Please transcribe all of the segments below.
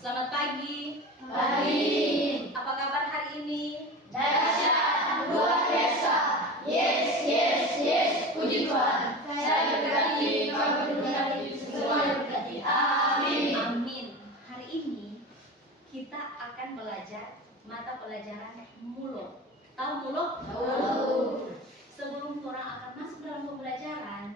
Selamat pagi. Pagi. Apa kabar hari ini? Dahsyat, luar biasa. Yes, yes, yes. Puji Tuhan. Saya berkati, kau berkati, semuanya berkati. Amin. Amin. Hari ini kita akan belajar mata pelajaran muluk. Tahu muluk? Tahu. Sebelum orang akan masuk dalam pembelajaran,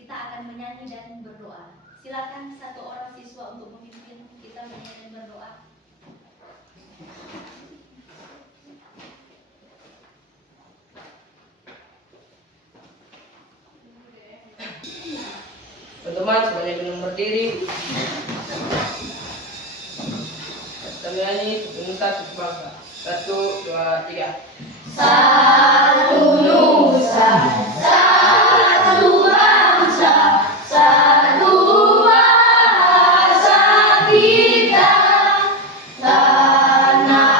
kita akan menyanyi dan berdoa. Silakan satu orang siswa untuk memimpin kita menyanyi dan berdoa. Teman-teman semuanya dengan berdiri. Kita menyanyi Nusa Satu Bangsa. 1, 2, 3. Satu nusa, satu bangsa, satu bahasa kita. Tanah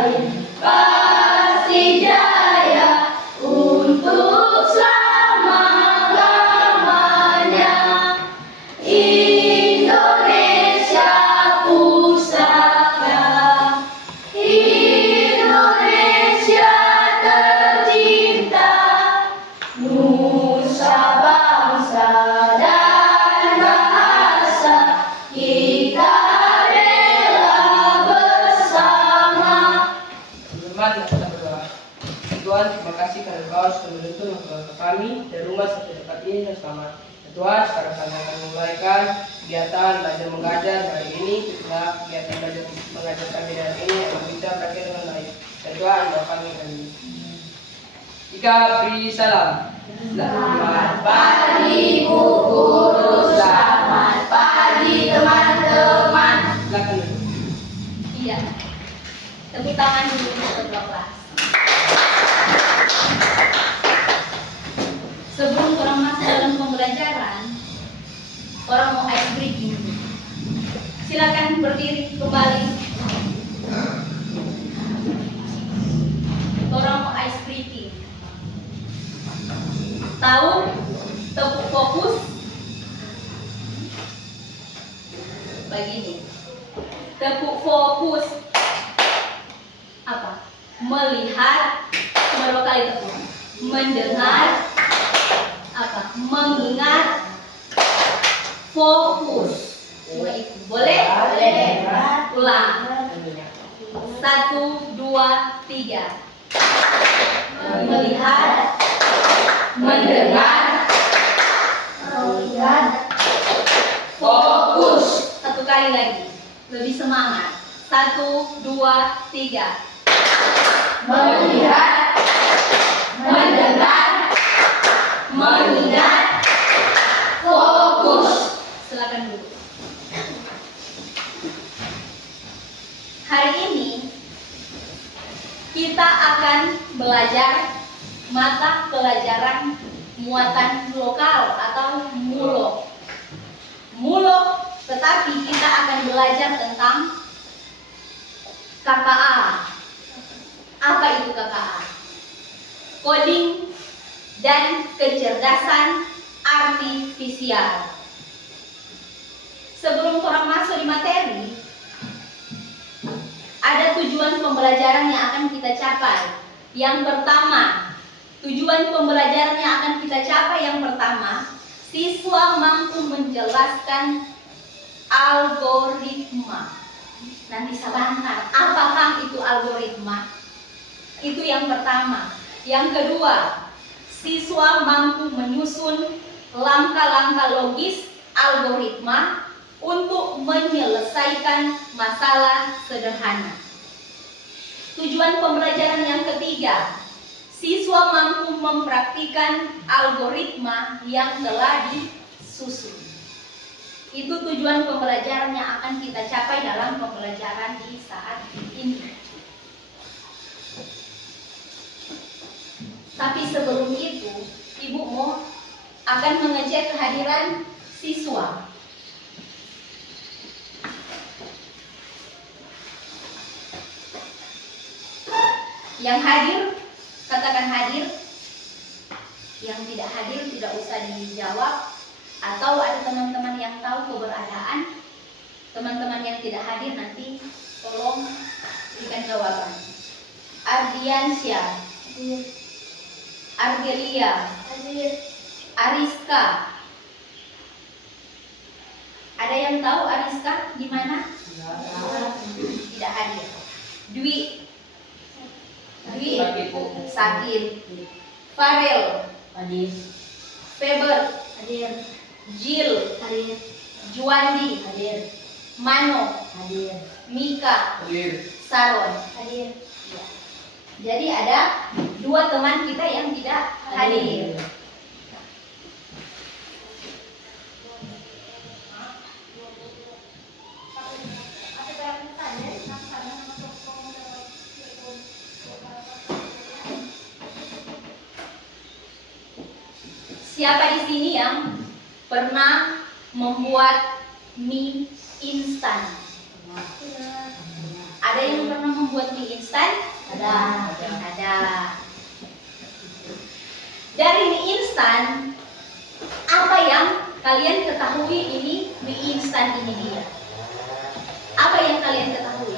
air pasti jaya untuk selama-lamanya. Indonesia pusaka, Indonesia tercinta, nusa bangsa dan bahasa kita rela bersama. Teman-teman, kita berdoa. Tuhan, terima kasih karena Engkau sudah menuntun keluarga kami dari rumah sampai dekat ini dan selamat. Tuhan, sekarang kami akan memulaikan kegiatan belajar mengajar hari ini. Setelah kegiatan belajar mengajar kami hari ini akan bisa berakhir dengan baik. Dan Tuhan, doa kami hari ini. Ika beri salam. Selamat Pagi Bu Guru, selamat pagi teman-teman. Silakan dulu. Iya. Tepuk tangan dulu untuk kedua kelas. Sebelum orang masuk dalam pembelajaran, orang mau ice breaking. Silakan berdiri kembali. Orang mau ice breaking. Tahu? Tepuk fokus. Begini. Tepuk fokus. Apa? Melihat. Berapa kali tepuk? Mendengar. Apa? Mengingat. Fokus. Cuma itu. Boleh? Boleh. Ulang. 1, 2, 3. Melihat, Mendengar. melihat, Fokus. Satu kali lagi. Lebih semangat. 1, 2, 3. melihat, mendengar, Mengingat. fokus. Silakan dulu. Hari ini kita akan belajar mata pelajaran muatan lokal atau muluk. Muluk, tetapi kita akan belajar tentang KKA. Apa itu KKA? Coding dan kecerdasan artifisial. Sebelum orang masuk di materi, ada tujuan pembelajaran yang akan kita capai. Yang pertama, tujuan pembelajaran yang akan kita capai yang pertama, siswa mampu menjelaskan algoritma. Nanti sebentar, apakah itu algoritma? Itu yang pertama. Yang kedua, siswa mampu menyusun langkah-langkah logis algoritma untuk menyelesaikan masalah sederhana. Tujuan pembelajaran yang ketiga, siswa mampu mempraktikkan algoritma yang telah disusun. Itu tujuan pembelajaran yang akan kita capai dalam pembelajaran di saat ini. Tapi sebelum itu, Ibu mau akan mengecek kehadiran siswa. Yang hadir, katakan hadir. Yang tidak hadir tidak usah dijawab. Atau ada teman-teman yang tahu keberadaan Teman-teman yang tidak hadir nanti tolong berikan jawaban. Ardiansyah, Hadir. Argelia, Hadir. Ariska. Ada yang tahu Ariska di mana? Tidak hadir. Dwi, sakit. Farel, Hadir. Feber, Hadir. Jill, Hadir. Juandi, Hadir. Mano, Hadir. Mika, Hadir. Saron. Hadir. Ya. Jadi ada 2 teman kita yang tidak hadir. Siapa di sini yang pernah membuat mie instan? Ada yang pernah membuat mie instan? Ada. Ada. Dari mie instan, apa yang kalian ketahui ini mie instan ini dia? Apa yang kalian ketahui?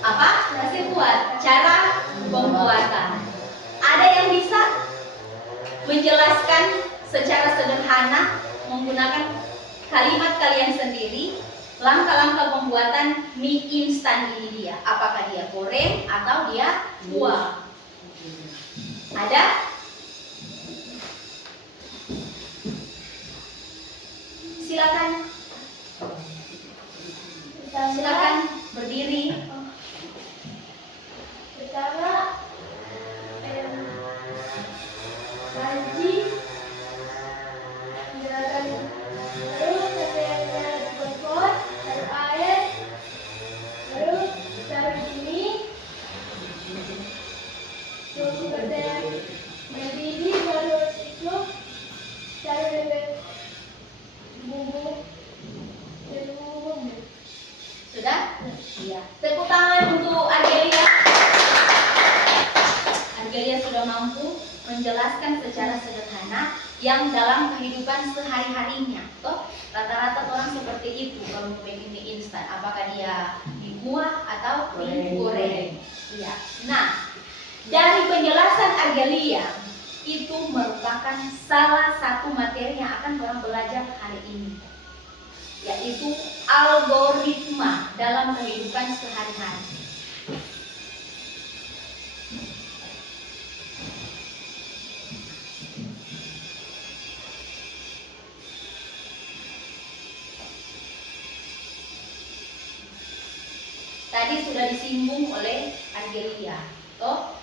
Apa? Kasih buat cara pembuatan. Ada yang bisa menjelaskan secara sederhana menggunakan kalimat kalian sendiri langkah-langkah pembuatan mie instan ini dia? Apakah dia goreng atau dia buah? Ada? Silakan. Silakan berdiri. Pertama, gaji, gerakan baru, katanya dibuat, taruh air, baru taruh ini, tunggu katanya mendidih, baru itu taruh dengan bumbu. Sudah? Iya. Tepuk tangan untuk Argelia. Argelia sudah mampu menjelaskan secara sederhana yang dalam kehidupan sehari-harinya. Toh, rata-rata orang seperti itu kalau bikin mie instan. Apakah dia dibuah atau digoreng? Iya. Nah, dari penjelasan Argelia itu merupakan salah satu materi yang akan orang belajar hari ini, yaitu algoritma dalam kehidupan sehari-hari. Tadi sudah disinggung oleh Argelia. Toh,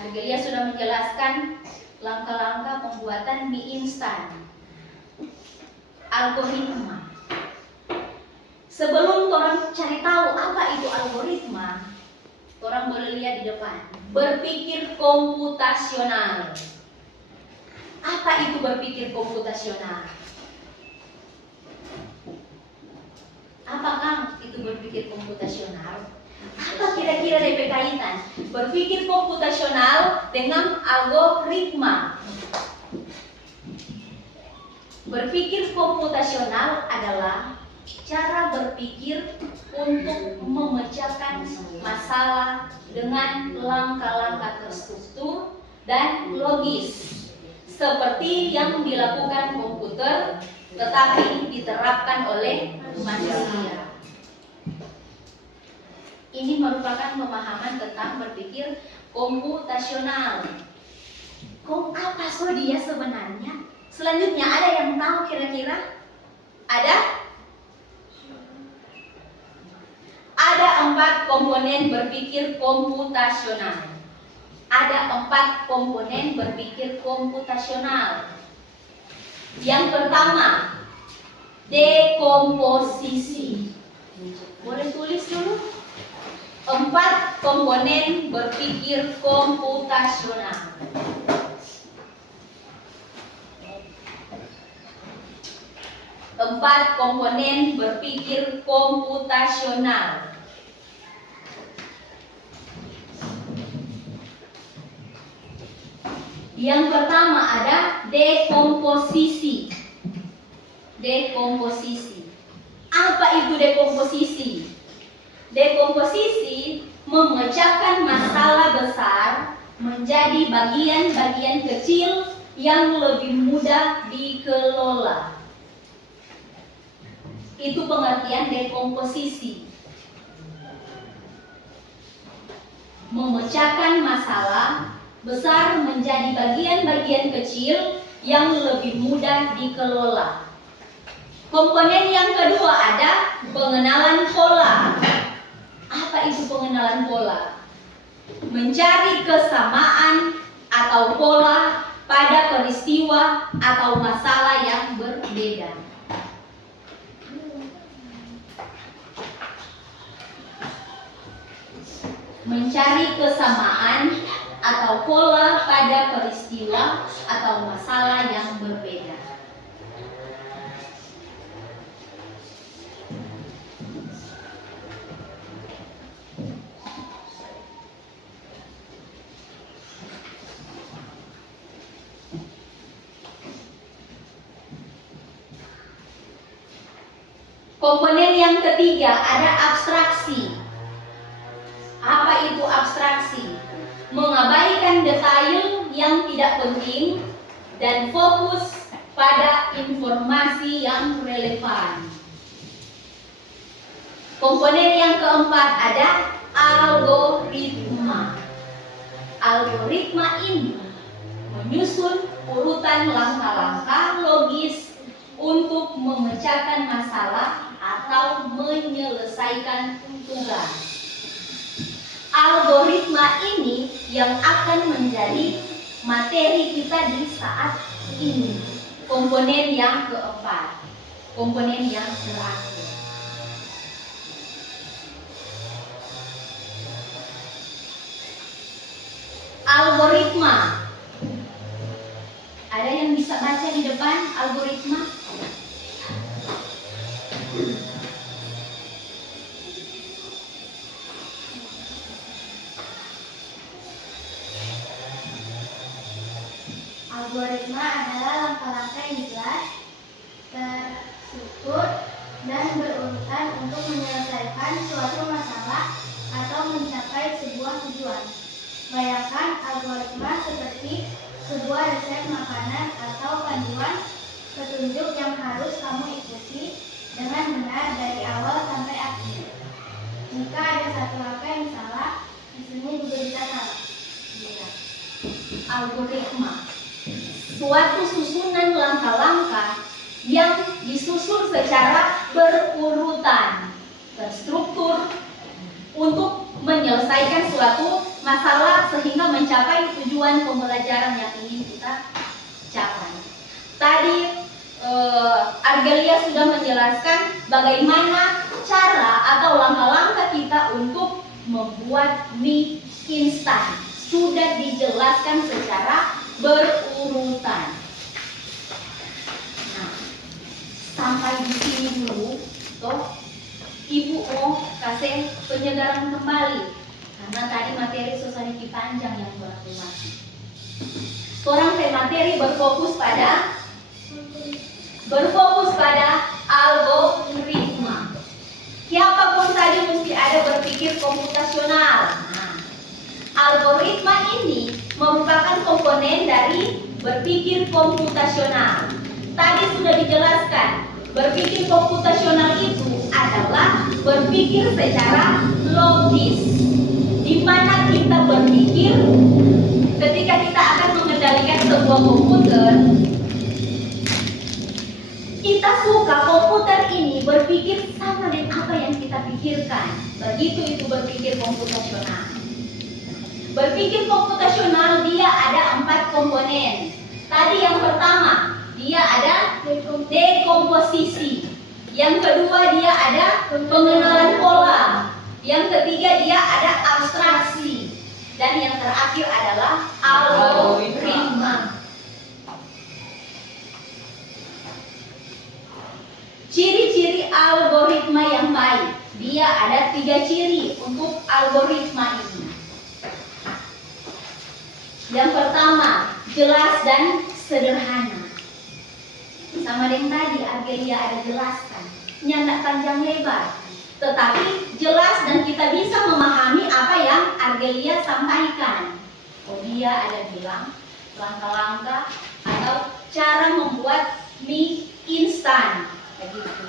Argelia sudah menjelaskan langkah-langkah pembuatan mie instan. Algoritma. Sebelum orang cari tahu apa itu algoritma, orang boleh lihat di depan. Berpikir komputasional. Apa itu berpikir komputasional? Apa Kang itu berpikir komputasional? Apa kira-kira DP kaitan berpikir komputasional dengan algoritma? Berpikir komputasional adalah cara berpikir untuk memecahkan masalah dengan langkah-langkah terstruktur dan logis, seperti yang dilakukan komputer tetapi diterapkan oleh manusia. Ini merupakan pemahaman tentang berpikir komputasional. Kok apa so dia sebenarnya? Selanjutnya ada yang tahu kira-kira? Ada? Ada 4 komponen berpikir komputasional. Ada 4 komponen berpikir komputasional. Yang pertama, dekomposisi. Boleh tulis dulu? 4 komponen berpikir komputasional. Empat komponen berpikir komputasional. Yang pertama ada dekomposisi. dekomposisi. Apa itu dekomposisi? Dekomposisi memecahkan masalah besar menjadi bagian-bagian kecil yang lebih mudah dikelola. Itu pengertian dekomposisi. Memecahkan masalah besar menjadi bagian-bagian kecil yang lebih mudah dikelola. Komponen yang kedua ada pengenalan pola. Apa itu pengenalan pola? Mencari kesamaan atau pola pada peristiwa atau masalah yang berbeda. Mencari kesamaan atau pola pada peristiwa atau masalah yang berbeda. Komponen yang ketiga ada abstraksi. Apa itu abstraksi? Mengabaikan detail yang tidak penting dan fokus pada informasi yang relevan. Komponen yang keempat ada algoritma. Algoritma ini menyusun urutan langkah-langkah logis untuk memecahkan masalah atau menyelesaikan tugas. Algoritma ini yang akan menjadi materi kita di saat ini. Komponen yang keempat, komponen yang terakhir. Algoritma. Ada yang bisa baca di depan algoritma? Algoritma adalah langkah-langkah yang jelas, terstruktur, dan berurutan untuk menyelesaikan suatu masalah atau mencapai sebuah tujuan. Bayangkan algoritma seperti sebuah resep makanan atau panduan petunjuk yang harus kamu ikuti dengan benar dari awal sampai akhir. Jika ada satu langkah yang salah, di sini juga bisa salah. Algoritma, suatu susunan langkah-langkah yang disusun secara berurutan, terstruktur untuk menyelesaikan suatu masalah sehingga mencapai tujuan pembelajaran yang ingin kita capai. Tadi Argelia sudah menjelaskan bagaimana cara atau langkah-langkah kita untuk membuat mie instan. Sudah dijelaskan secara berurutan. Nah, sampai di sini dulu, toh Ibu mau kasih penyegaran kembali karena tadi materi society panjang yang kurang bermakna. Orang materi berfokus pada algoritma. Siapapun tadi mesti ada berpikir komputasional. Nah, algoritma ini merupakan komponen dari berpikir komputasional. Tadi sudah dijelaskan, berpikir komputasional itu adalah berpikir secara logis. Di mana kita berpikir ketika kita akan mengendalikan sebuah komputer, kita suka komputer ini berpikir sama dengan apa yang kita pikirkan. Begitu itu berpikir komputasional. Berpikir komputasional dia ada 4 komponen. Tadi yang pertama, dia ada dekomposisi. Yang kedua dia ada pengenalan pola. Yang ketiga dia ada abstraksi. Dan yang terakhir adalah algoritma. Ciri-ciri algoritma yang baik. Dia ada 3 ciri untuk algoritma ini. Yang pertama, jelas dan sederhana. sama dengan tadi Argelia ada jelaskan, nyandak panjang lebar, tetapi jelas dan kita bisa memahami apa yang Argelia sampaikan. Oh, dia ada bilang langkah-langkah atau cara membuat mie instan, begitu.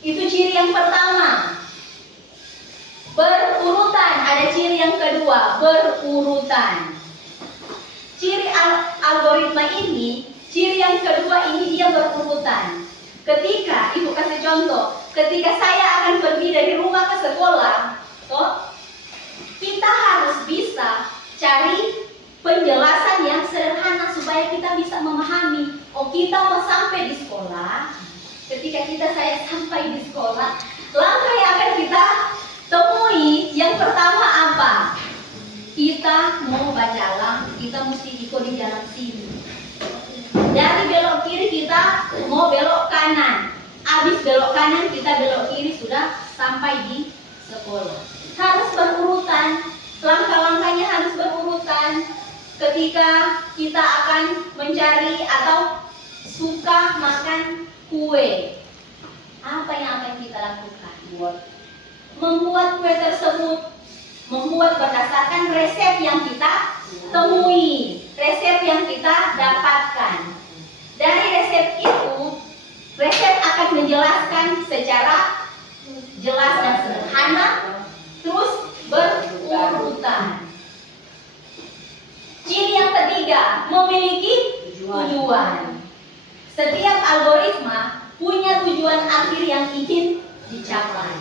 Itu ciri yang pertama. Berurutan, ada ciri yang kedua, berurutan. Ciri algoritma ini, ciri yang kedua ini dia berurutan. Ketika, ibu kasih contoh, ketika saya akan pergi dari rumah ke sekolah, toh, kita harus bisa cari penjelasan yang sederhana supaya kita bisa memahami. Oh, kita mau sampai di sekolah. Ketika saya sampai di sekolah, langkah yang akan kita temui yang pertama apa? Kita mau jalan, kita mesti ikut di jalan sini. Dari belok kiri kita mau belok kanan. Habis belok kanan kita belok kiri sudah sampai di sekolah. Harus berurutan, langkah-langkahnya harus berurutan. Ketika kita akan mencari atau suka makan kue, apa yang akan kita lakukan? Membuat kue tersebut, membuat berdasarkan resep yang kita temui, resep yang kita dapatkan. Dari resep itu, resep akan menjelaskan secara jelas dan sederhana, terus berurutan. Ciri yang ketiga, memiliki tujuan. Setiap algoritma punya tujuan akhir yang ingin dicapai.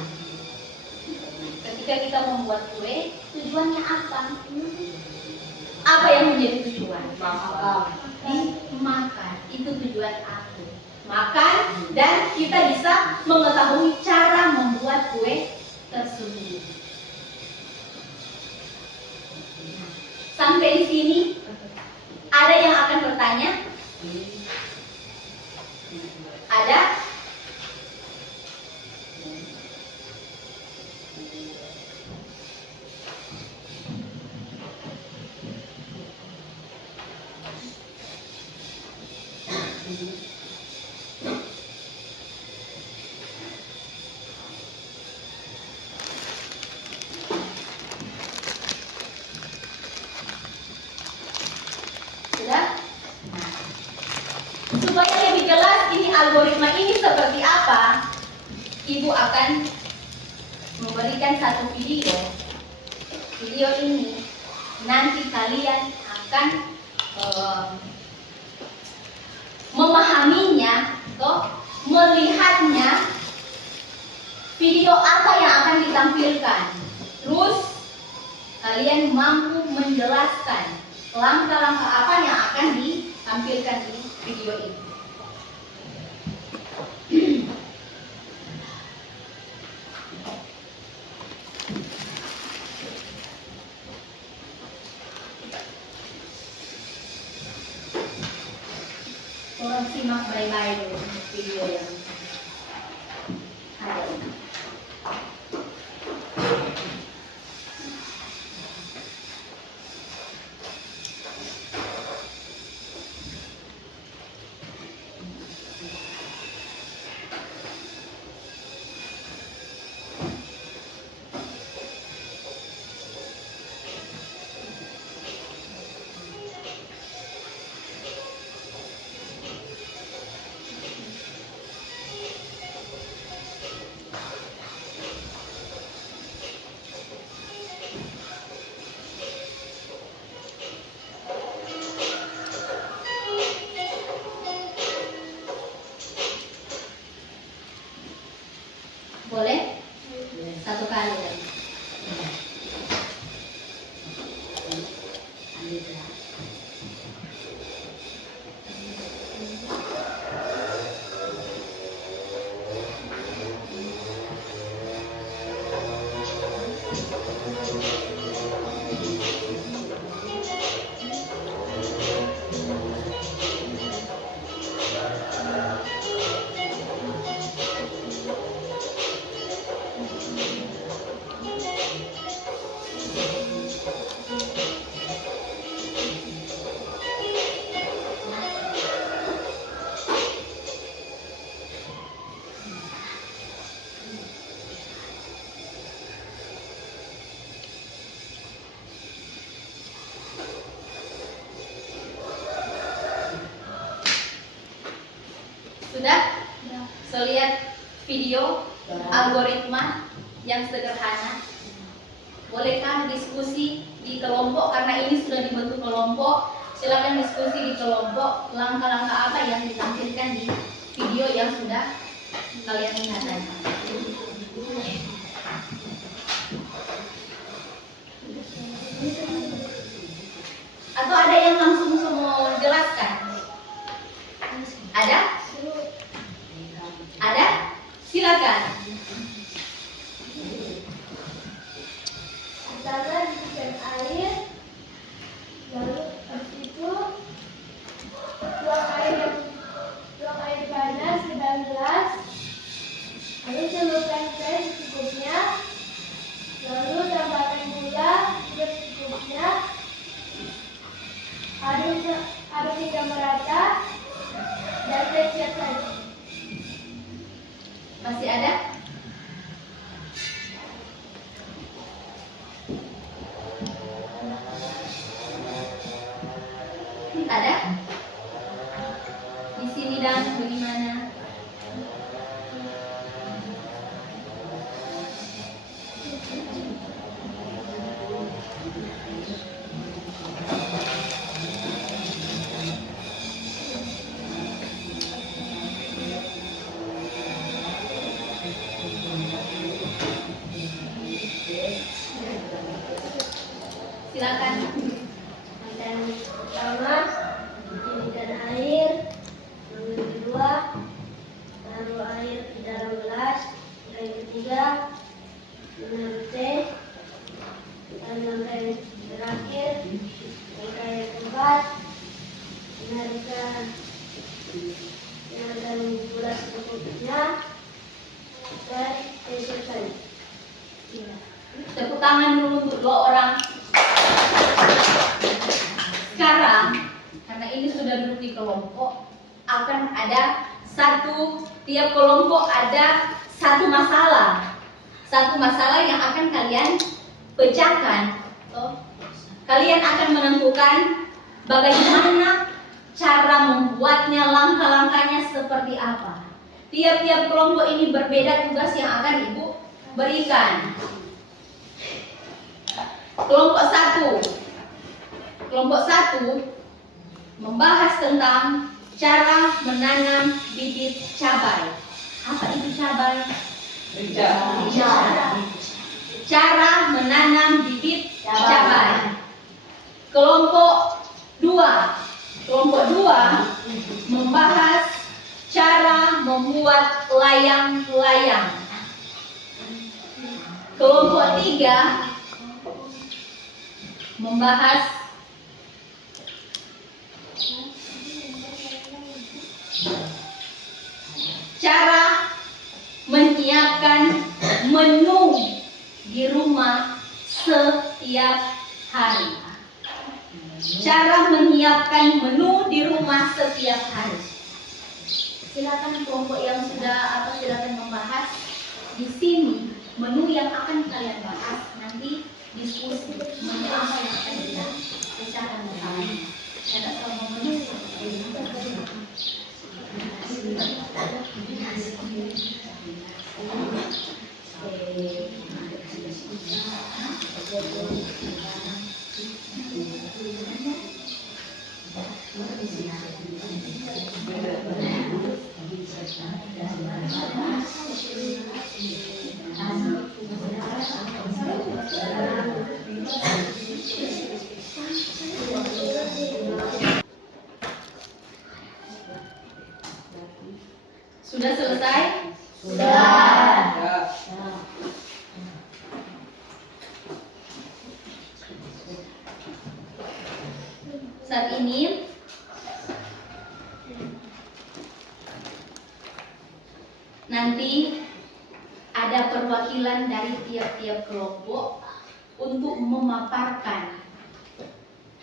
Ketika kita membuat kue, tujuannya apa? Apa yang menjadi tujuan? Makan. Itu tujuan aku. Makan dan kita bisa mengetahui cara membuat kue tersebut. Sampai di sini, ada yang akan bertanya? Ada? Sudah? Nah, supaya lebih jelas ini algoritma ini seperti apa, Ibu akan memberikan satu video. Video ini nanti kalian akan memahaminya, melihatnya, video apa yang akan ditampilkan. Terus kalian mampu menjelaskan langkah-langkah apa yang akan ditampilkan di video ini. Tolong simak baik-baik dulu video yang ada ini. Boleh? Satu kali lagi. melihat video algoritma yang sederhana. Bolehkah diskusi di kelompok karena ini sudah dibentuk kelompok? Silakan diskusi di kelompok langkah-langkah apa yang ditampilkan di video yang sudah kalian lihat tadi. Atau ada yang langsung semua jelaskan? Ada? Ada? Silakan. Pertama dibikin air, lalu habis itu tuang air panas ke dalam gelas, lalu celupkan teh secukupnya, lalu tambahkan gula juga secukupnya, aduk hingga merata, dan teh siap saji. Masih ada? Ada? Di sini dan bagaimana? Silakan. Dan pertama didihkan air, lalu kedua taruh air di dalam gelas, yang ketiga menaruh teh, dan langkah yang terakhir langkah yang keempat menarikan gula secukupnya dan teh selesai. Tepuk tangan dulu untuk dua orang. Sekarang, karena ini sudah duduk di kelompok, akan ada tiap kelompok ada satu masalah. Satu masalah yang akan kalian pecahkan. Kalian akan menentukan bagaimana cara membuatnya, langkah-langkahnya seperti apa. Tiap-tiap kelompok ini berbeda tugas yang akan Ibu berikan. Kelompok satu membahas tentang cara menanam bibit cabai. Apa itu cabai? Cara menanam bibit cabai. Kelompok dua membahas cara membuat layang-layang. Kelompok 3 membahas cara menyiapkan menu di rumah setiap hari. Cara menyiapkan menu di rumah setiap hari. Silakan kelompok yang sudah silakan membahas di sini menu yang akan kalian bahas nanti diskusi menu apa yang akan kita bicarakan bersama. Ada kalau menu seperti ini. Sudah selesai? Sudah. Saat ini nanti ada perwakilan dari tiap-tiap kelompok untuk memaparkan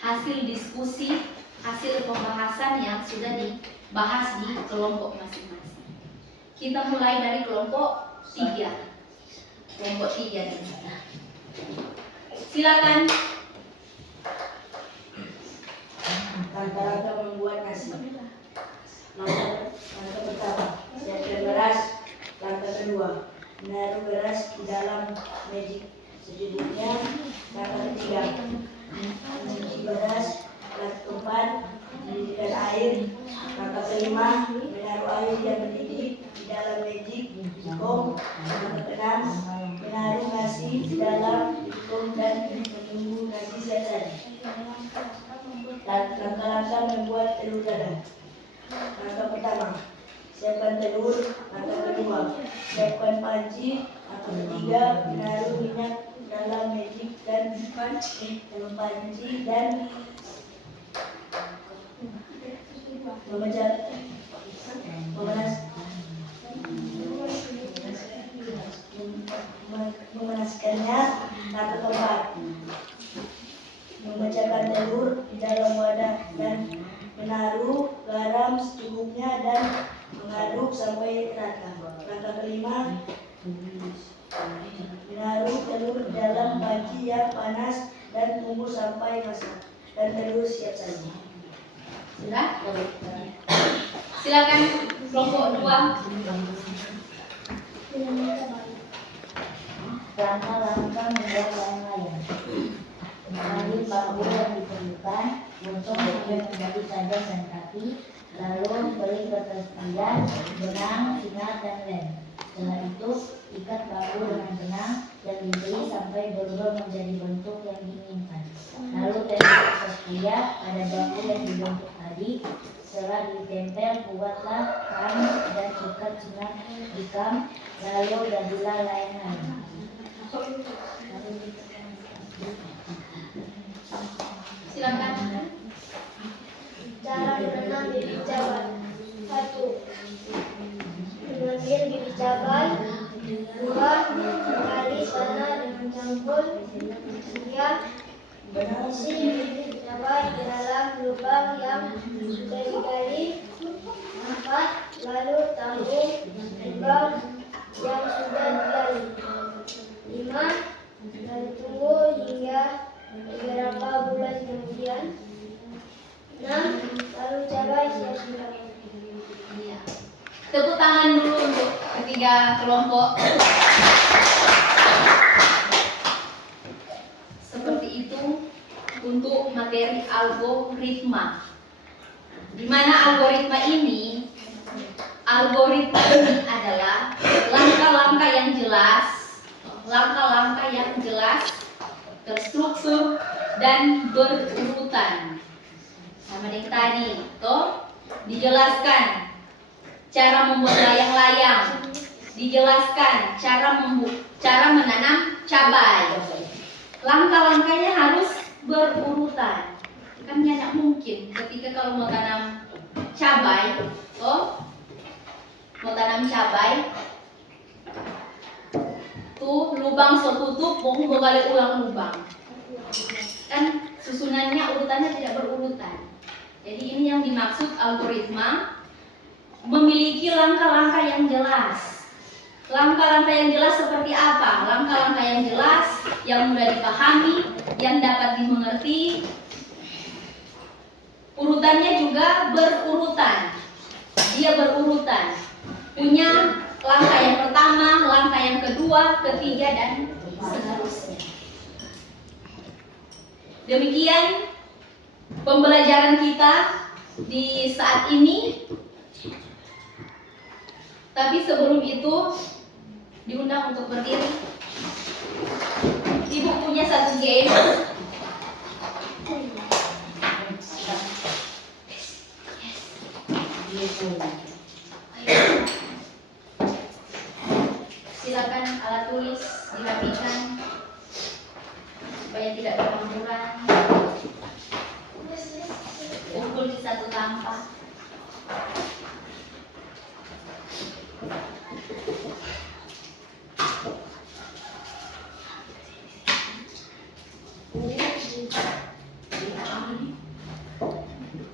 hasil diskusi, hasil pembahasan yang sudah dibahas di kelompok masing-masing. Kita mulai dari kelompok 3. Kelompok 3 ini. Silakan. Rata-rata membuat nasi. Langkah pertama, siapkan beras, kedua, menaruh beras di dalam magic secukupnya. Langkah ketiga, mencuci beras. Langkah keempat, mendidihkan air. Langkah kelima, menaruh air yang mendidih di dalam magic jikong. Langkah keenam, menaruh nasi di dalam jikong dan menunggu nasi siap. Langkah-langkah membuat telur dadar. Langkah pertama, siapkan telur. Langkah kedua, siapkan panci. Langkah ketiga, menaruh minyak dalam magic dan panci dan memanaskannya. Langkah keempat, memecahkan telur di dalam wadah dan menaruh garam secukupnya dan mengaduk sampai rata. Langkah kelima, menaruh telur di dalam panci yang panas dan tunggu sampai masak dan telur siap saji. Sudah? Silakan kelompok 2. Langkah-langkah membuat layang-layang. Ambil bambu yang diperlukan untuk menjadi saja dan kaki, lalu beri kertas panjang, benang, sinar, dan lem. Setelah itu, ikat bambu dengan benang dan diberi sampai berubah menjadi bentuk yang diinginkan. Lalu tempel kertas kuliah pada bambu yang dibentuk tadi. Setelah ditempel, buatlah kam dan ikat sinar di kam, lalu jadilah layang-layang. Silakan. Cara menanam bibit cabai. 1. Mengambil bibit cabai. 2. Menggali tanah dengan cangkul. 3. Mengisi bibit cabai di dalam lubang yang sudah digali. 4. Lalu tabung lubang yang sudah digali. 5. Lalu tunggu hingga beberapa bulan kemudian. 6. Lalu cabai siap dipanen. Iya. Tepuk tangan dulu untuk ketiga kelompok. Seperti itu untuk materi algoritma. Di mana algoritma ini adalah langkah-langkah yang jelas, terstruktur dan berurutan. Sama dengan tadi, toh dijelaskan cara membuat layang-layang, dijelaskan cara menanam cabai. Langkah-langkahnya harus berurutan. Kan tidak mungkin ketika kalau mau tanam cabai, tuh lubang tutup, mau balik ulang lubang. Kan susunannya urutannya tidak berurutan. Jadi ini yang dimaksud algoritma, memiliki langkah-langkah yang jelas. Langkah-langkah yang jelas seperti apa? Langkah-langkah yang jelas, yang mudah dipahami, yang dapat dimengerti. Urutannya juga berurutan. Dia berurutan. Punya langkah yang pertama, langkah yang kedua, ketiga, dan seterusnya. Demikian pembelajaran kita di saat ini. Tapi sebelum itu diundang untuk berdiri. Ibu punya satu game. Silakan alat tulis dirapikan supaya tidak berhamburan. Kumpul di satu tempat.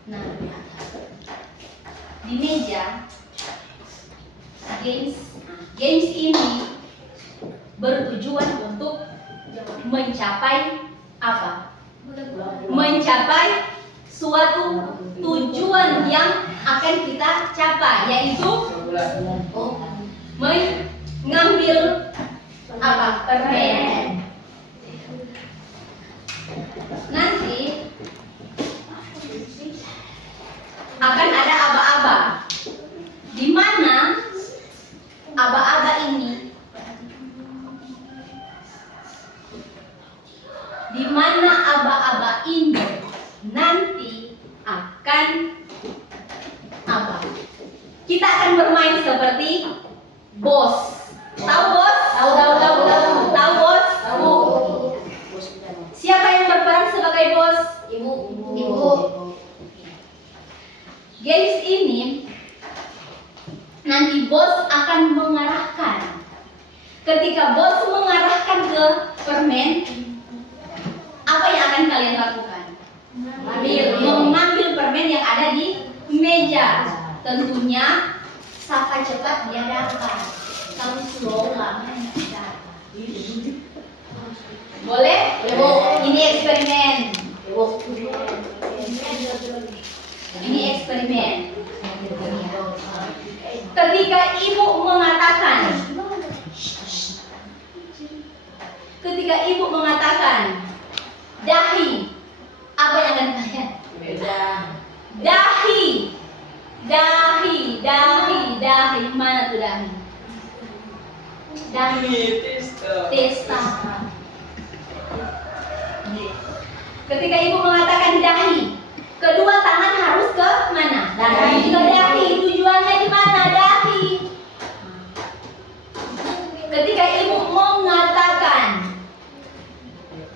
Nah, di meja games ini bertujuan untuk mencapai apa? Mencapai suatu tujuan yang akan kita capai, yaitu mengambil permen. Nanti akan ada aba-aba, di mana aba-aba ini nanti akan apa? Kita akan bermain seperti bos. Tahu bos? Tahu bos? Siapa yang berperan sebagai bos? Ibu. Games ini nanti bos akan mengarahkan. Ketika bos mengarahkan ke permen, apa yang akan kalian lakukan? Mengambil permen yang ada di meja. Tentunya sapa cepat dia dapat. Kalau slow lama nggak dapat. Boleh? Ini eksperimen. Ini eksperimen. Ketika ibu mengatakan dahi, apa yang akan kalian? Dahi. Mana tuh dahi? Testa. Ketika ibu mengatakan dahi, kedua tangan harus ke mana? Ke dahi. Tujuannya di mana? Dahi. Ketika ibu mengatakan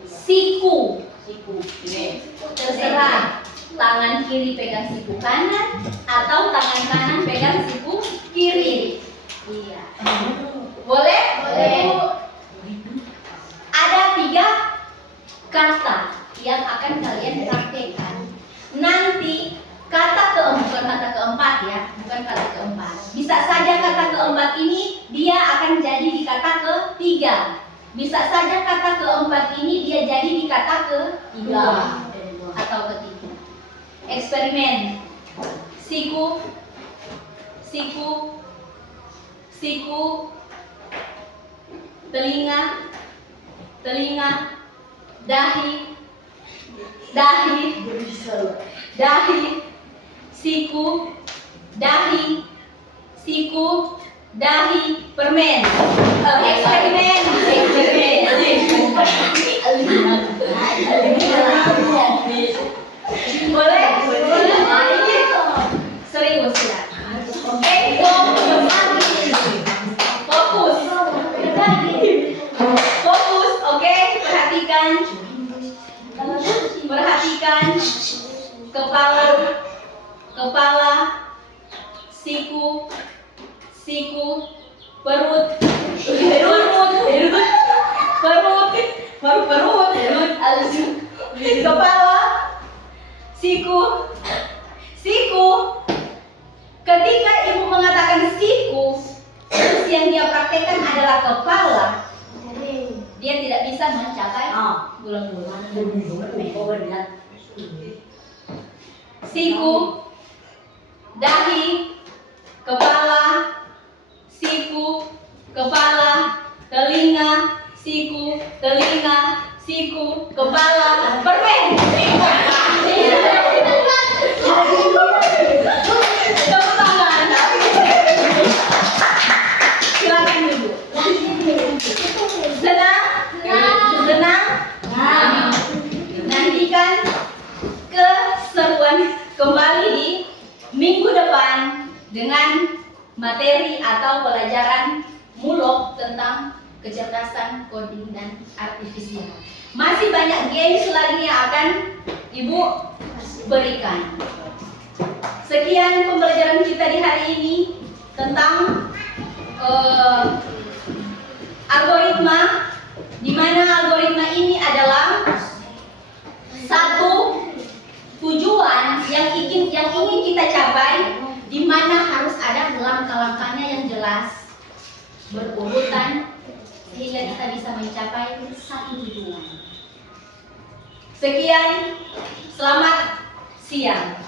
siku, terserah tangan kiri pegang siku kanan atau tangan kanan pegang siku kiri. Iya. Boleh? Ada 3 kata yang akan kalian praktekkan. Nanti kata keempat ya, bukan kata keempat. Bisa saja kata keempat ini dia akan jadi di kata ketiga. Bisa saja kata keempat ini dia jadi di kata ketiga atau ketiga. Eksperimen. Siku. Telinga. Dahi. Siku. Dahi. Permen. Eksperimen. Boleh? Serius ya. Oke, fokus. Oke, perhatikan kepala, siku, perut, kepala, siku. Ketika ibu mengatakan siku, terus yang dia praktekkan adalah kepala, dia tidak bisa mencapai bulan-bulan. Siku, dahi, kepala, siku, kepala, telinga, siku, kepala, permen. Tepuk tangan. Silakan dulu. Senang? Nantikan keseruan kembali di minggu depan dengan materi atau pelajaran mulok tentang kecerdasan coding dan artifisial. Masih banyak games lagi yang akan ibu berikan. Sekian pembelajaran kita di hari ini tentang algoritma, di mana algoritma ini adalah satu tujuan yang ingin kita capai, di mana harus ada langkah-langkahnya yang jelas, berurutan, sehingga kita bisa mencapai satu tujuan. Sekian, selamat siang.